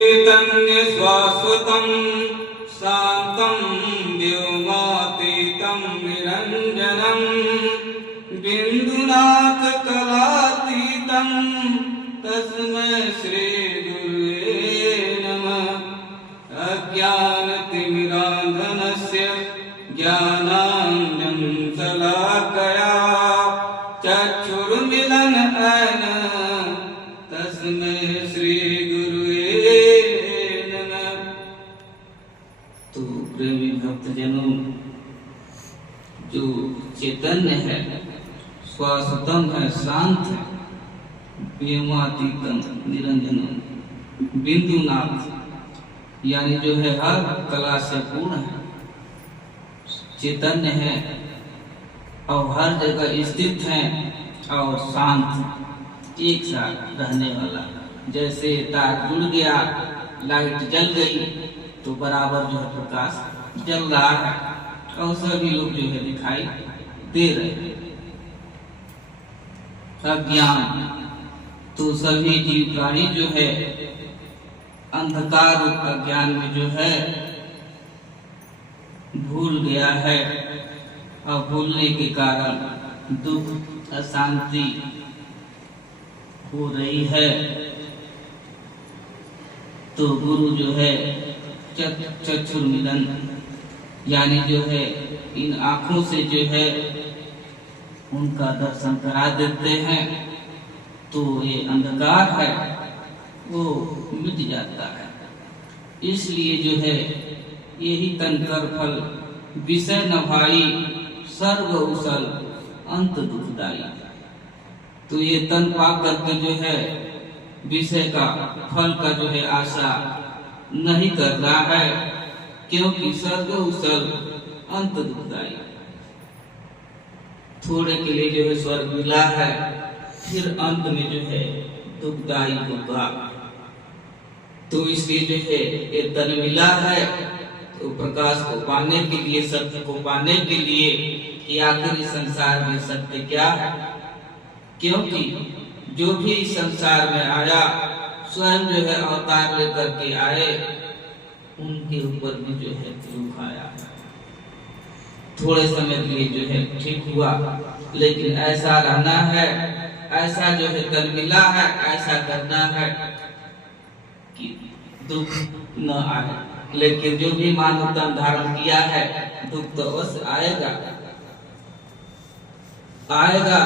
चैतन्य शाश्वतं शान्तं व्योमातीतं निरञ्जनं बिन्दुनाथ कलातीतं तस्मै श्रीगुरुवे नमः। अज्ञानतिमिरान्धनस्य ज्ञानाञ्जनशलाकया चक्षुरुन्मीलितं तस्मै श्रीगुरुवे नमः। तो प्रेमी भक्तजनों, जो चैतन्य है, शाश्वतम है, शांत है, व्योमातीतम निरंजनम, बिंदुनाथ यानी जो है हर कला से पूर्ण है, चैतन्य है और हर जगह स्थित है और शांत, एक साथ रहने वाला। जैसे तार जुड़ गया, लाइट जल गई तो बराबर जो है प्रकाश जल रहा है और सभी लोग जो है दिखाई दे रहे हैं। अज्ञान तो सभी जीव प्राणी जो है अंधकार अज्ञान में जो है भूल गया है और भूलने के कारण दुख अशांति हो रही है। तो गुरु जो है चक्षुर्मीलन यानी जो है इन आँखों से जो है उनका दर्शन करा देते हैं, तो ये अंधकार है वो मिट जाता है। इसलिए जो है यही तनकर फल विषय न भाई सर्व उसल अंत दुखदाई। तो ये तन पाक करके जो है विषय का फल का जो है आशा नहीं कर रहा है, क्योंकि सर्व उसल अंत दुखदाई। थोड़े के लिए जो है स्वर्ग मिला है, फिर अंत में जो है दुखदाई होगा। तो इसलिए जो है ये तन मिला है तो प्रकाश को पाने के लिए, सत्य को पाने के लिए कि आखिर इस संसार में सत्य क्या है। क्योंकि जो भी इस संसार में आया स्वयं जो है अवतार लेकर के आए, उनके ऊपर भी जो है दुख आया। थोड़े समय के लिए जो है ठीक हुआ, लेकिन ऐसा रहना है, ऐसा जो है तन मिला है, ऐसा करना है कि दुख न आए। लेकिन जो भी मानव तन धारण किया है, दुख तो अवश्य आएगा,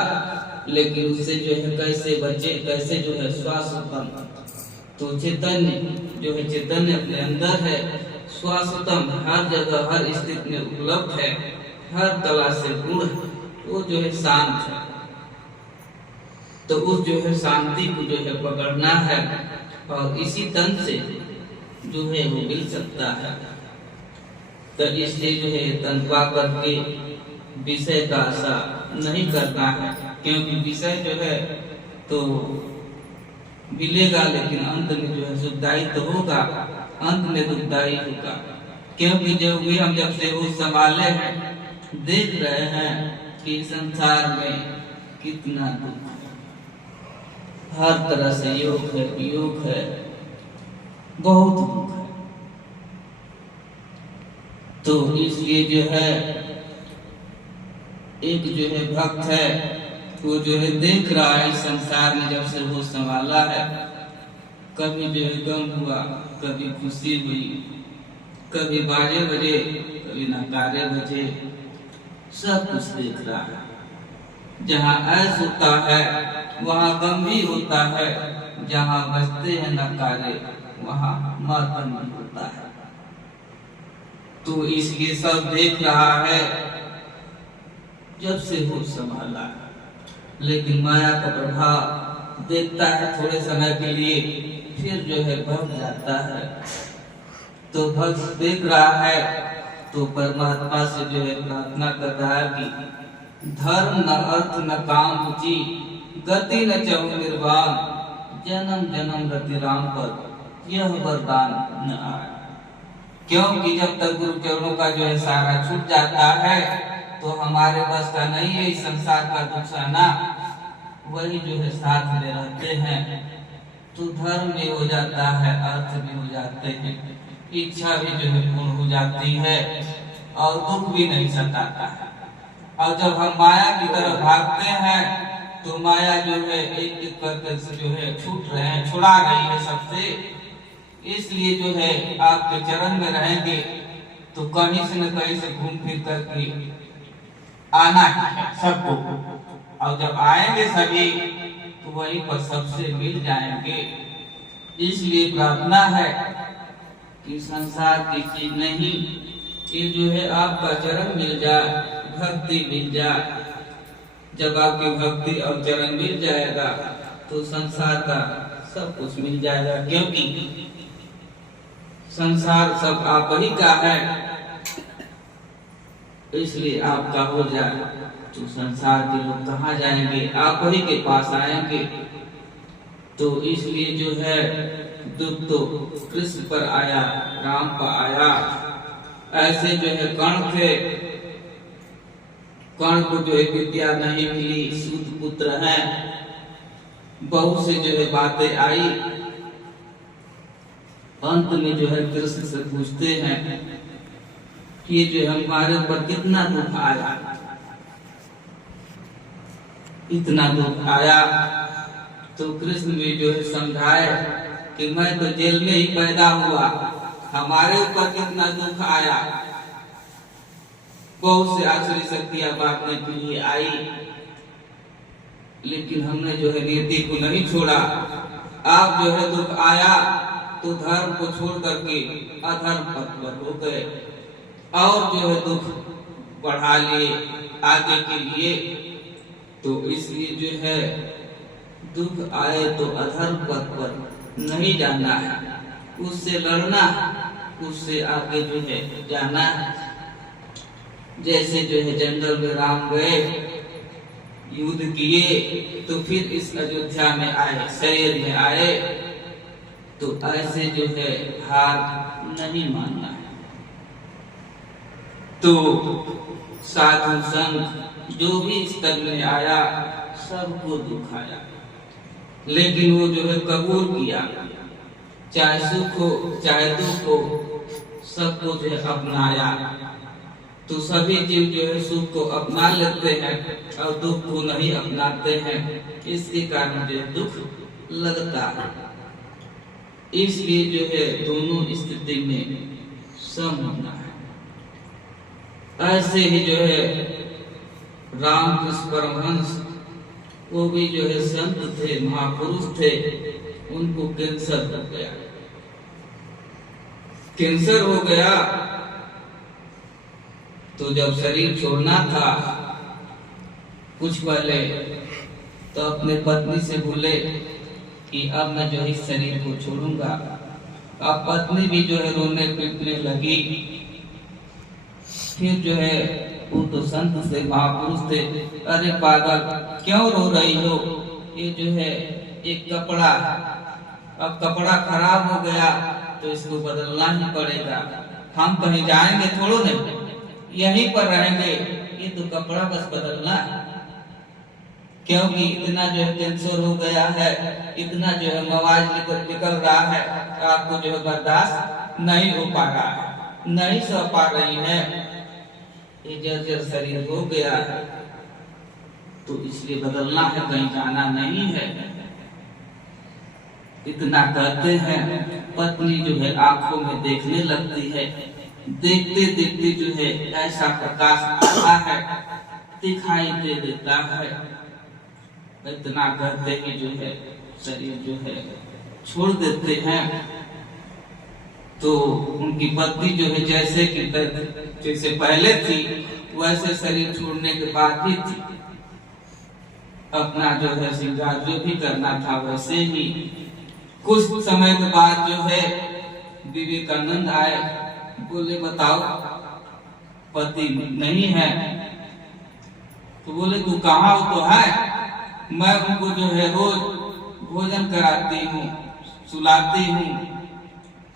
लेकिन उससे जो है कैसे बचे, कैसे जो है शाश्वतम। तो चैतन्य जो है चैतन्य अपने अंदर है, शाश्वतम हर जगह हर स्थिति में उपलब्ध है, हर कला से पूर्ण है, वो जो है शांत है। तो उस जो है शांति को जो है पकड़ना है और इसी तन से जो है वो मिल सकता है। तो इसलिए जो है तन पा करके विषय का आशा नहीं करना है, क्योंकि विषय जो है तो मिलेगा, लेकिन अंत में जो है सुखदायी तो होगा, अंत में दुखदायी होगा। क्योंकि जो भी हम जब से वो संभाले हैं, देख रहे हैं कि संसार में कितना दुख है, हर तरह से योग है, वियोग है, बहुत दुख है। तो इसलिए जो है एक जो है भक्त है, वो जो है देख रहा है इस संसार में जब से वो संभाला है, कभी जो है गम हुआ, कभी खुशी हुई, कभी बाजे बजे, कभी नगारे बजे, सब कुछ देख रहा है। जहाँ ऐश होता है वहाँ गम भी होता है, जहाँ बजते हैं नगारे वहाँ मातम भी होता है। तो इसलिए सब देख रहा है जब से हो संभाला, लेकिन माया का प्रभाव देखता है थोड़े समय के लिए, फिर जो है भग जाता है। तो भक्त देख रहा है तो परमात्मा से जो है प्रार्थना कर रहा है कि धर्म न अर्थ न काम रुचि, गति न चहु निर्वाण, जन्म जन्म रति राम पर यह वरदान न आए। क्योंकि जब तक गुरु चरणों का जो है सारा छूट जाता है तो हमारे बस का नहीं है इस संसार का दुख सहना। वही जो है साथ में रहते हैं तो धर्म भी हो जाता है, अर्थ भी हो जाते हैं, इच्छा भी जो है पूर्ण हो जाती है और दुख भी नहीं सताता है। और जब हम माया की तरफ भागते हैं तो माया जो है एक एक करके से जो है छूट रहे हैं, छुड़ा रही है सबसे। इसलिए जो है आपके चरण में रहेंगे तो कहीं से न कहीं से घूम फिर करके आना है सबको, और जब आएंगे सभी तो वहीं पर सबसे मिल जाएंगे। इसलिए प्रार्थना है कि संसार की चीज नहीं, ये जो है आपका चरण मिल जाए, भक्ति मिल जाए। जब आपकी भक्ति और चरण मिल जाएगा तो संसार का सब कुछ मिल जाएगा, क्योंकि संसार सब आप ही का है। इसलिए आपका हो जाए तो संसार के लोग कहाँ जाएंगे, आप ही के पास आएंगे। तो इसलिए जो है दुख तो कृष्ण पर आया, राम पर आया। ऐसे जो है कर्ण थे, कर्ण को जो है विद्या नहीं मिली, सूत पुत्र है, बहुत से जो है बातें आई। अंत में जो है कृष्ण से पूछते हैं कि जो हमारे ऊपर कितना दुख आया, इतना दुख आया। तो कृष्ण भी जो है समझाए कि मैं तो जेल में ही पैदा हुआ, हमारे ऊपर कितना दुख आया। बहुत से आश्चर्य शक्तियां बांटने के लिए आई, लेकिन हमने जो है नीति को नहीं छोड़ा। आप जो है दुख आया तो धर्म को छोड़ करके अधर्म पथ पर हो गए और जो है दुख बढ़ा लिए आगे के लिए। तो इसलिए जो है दुख आए तो अधर्म पथ पर नहीं जाना है, उससे लड़ना, उससे आगे जो है जाना है। जैसे जो है जंगल में राम गए, युद्ध किए, तो फिर इस अयोध्या में आए, शहर में आए। तो ऐसे जो है हार नहीं मानना है। तो साधु संग जो भी स्तर में आया सबको दुख आया, लेकिन वो जो है कबूल किया, चाहे सुख हो चाहे दुख हो, सबको जो है अपनाया। तो सभी जीव जो है सुख को अपना लेते हैं और दुख को नहीं अपनाते हैं, इसके कारण जो दुख लगता है। इसलिए जो है दोनों स्थिति में सम होना है। ऐसे ही जो है रामकृष्ण परमहंस, वो भी जो है संत थे, महापुरुष थे, उनको कैंसर हो गया। कैंसर हो गया तो जब शरीर छोड़ना था कुछ पहले, तो अपने पत्नी से बोले कि अब मैं जो इस शरीर को छोड़ूंगा। अब पत्नी भी जो है रोने पीटने लगी। फिर जो है वो तो संत से महापुरुष थे, अरे पागल क्यों रो रही हो, ये जो है एक कपड़ा, अब कपड़ा खराब हो गया तो इसको बदलना ही पड़ेगा, हम कहीं जाएंगे थोड़ो नहीं, यहीं पर रहेंगे, ये तो कपड़ा बस बदलना है। क्योंकि इतना जो है कैंसर हो गया है, इतना जो है मवाज निकल रहा है, आपको जो है बर्दाश्त नहीं हो पा रहा है, नहीं सह पा रही है, ये जर्जर शरीर हो गया है, तो इसलिए बदलना है, कहीं जाना नहीं है। इतना कहते हैं, पत्नी जो है आंखों में देखने लगती है, देखते देखते जो है ऐसा प्रकाश आता है, दिखाई दे देता है। इतना कहते हैं जो है शरीर जो है छोड़ देते हैं। तो उनकी पत्नी जो है जैसे पहले थी वैसे शरीर छोड़ने के बाद भी थी, अपना जो है श्रृंगार जो भी करना था वैसे ही। कुछ समय के बाद जो है विवेकानंद आए, बोले बताओ पति नहीं है, तो बोले तू कहाँ हो, तो है, मैं उनको जो है रोज भोजन कराती हूँ, सुलाती हूँ,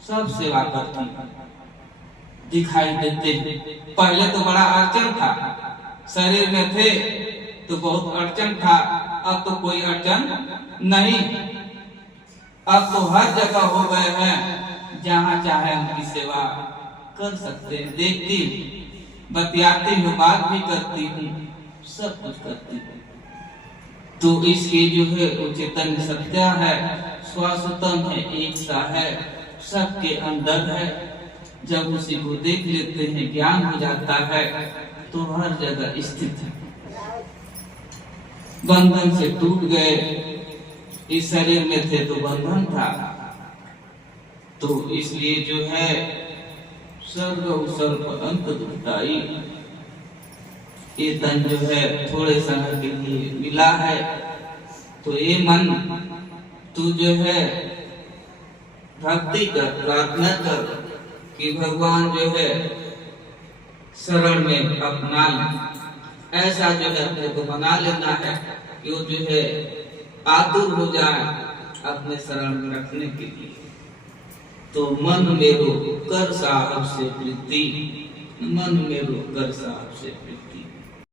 सब सेवा करती हूँ, दिखाई देते हैं। पहले तो बड़ा अड़चन था, शरीर में थे तो बहुत अड़चन था, अब तो कोई अड़चन नहीं। अब तो हर जगह हो गए हैं, जहाँ चाहे उनकी सेवा कर सकते हैं। देखती बतियाती हूँ, बात भी करती हूँ, सब कुछ करती हूँ। तो इसकी जो है वो चैतन्य सत्य है, शाश्वतम है, एक सा है, सबके अंदर है। जब उसी को देख लेते हैं, ज्ञान हो जाता है, तो हर जगह स्थित है। बंधन से टूट गए, इस शरीर में थे तो बंधन था, तो इसलिए जो है सर्व सर्व अंत दुखदाई। ये तन जो है थोड़े समय के लिए मिला है, तो ये मन तू जो है भक्ति कर, प्रार्थना कर कि भगवान जो है शरण में अपना ले। ऐसा जो है अपने को बना लेना है कि वो जो है आतुर हो जाए अपने शरण में रखने के लिए। तो मन मेरो कर साहब से प्रीति, मन मेरो कर साहब से प्रीति।